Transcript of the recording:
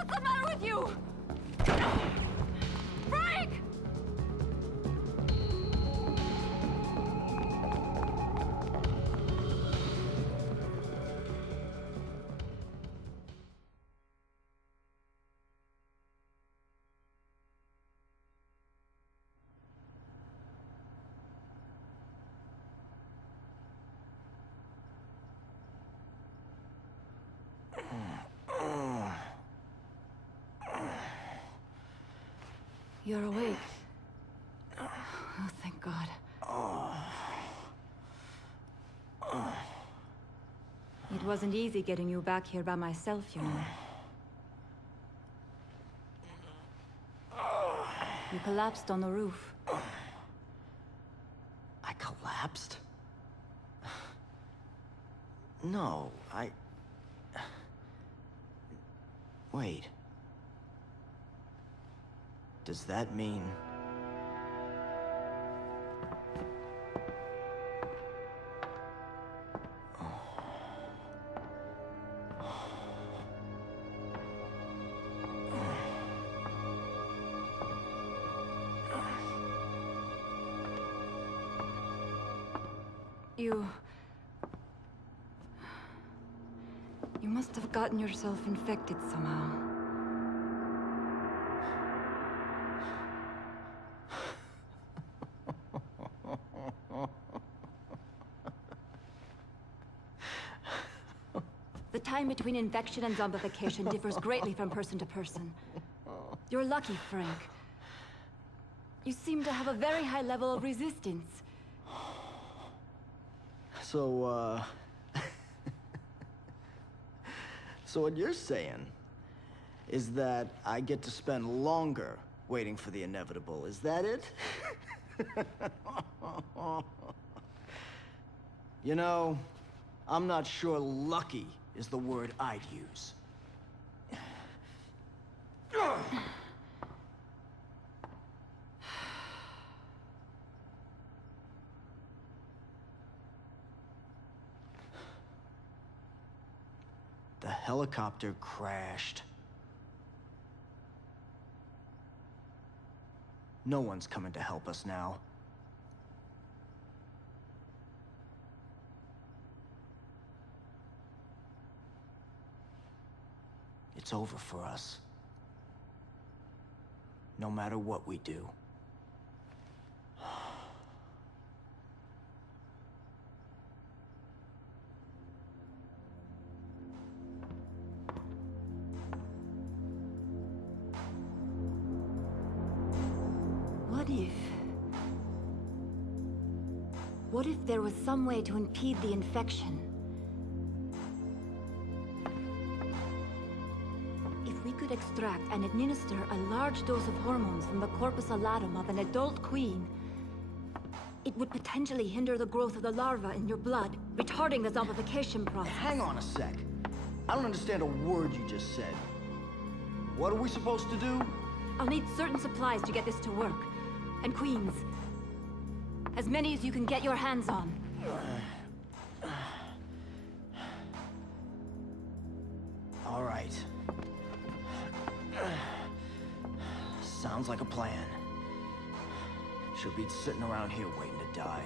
What's the matter with you? Frank! You're awake. Oh, thank God. It wasn't easy getting you back here by myself, you know. You collapsed on the roof. I collapsed? No, Wait. Does that mean... You must have gotten yourself infected somehow. The time between infection and zombification differs greatly from person to person. You're lucky, Frank. You seem to have a very high level of resistance. So, So what you're saying is that I get to spend longer waiting for the inevitable, is that it? You know, I'm not sure lucky is the word I'd use. The helicopter crashed. No one's coming to help us now. It's over for us. No matter what we do. What if there was some way to impede the infection? If we could extract and administer a large dose of hormones from the corpus allatum of an adult queen, it would potentially hinder the growth of the larva in your blood, retarding the zombification process. Hang on a sec. I don't understand a word you just said. What are we supposed to do? I'll need certain supplies to get this to work. And queens. As many as you can get your hands on. All right. Sounds like a plan. She'll be sitting around here waiting to die.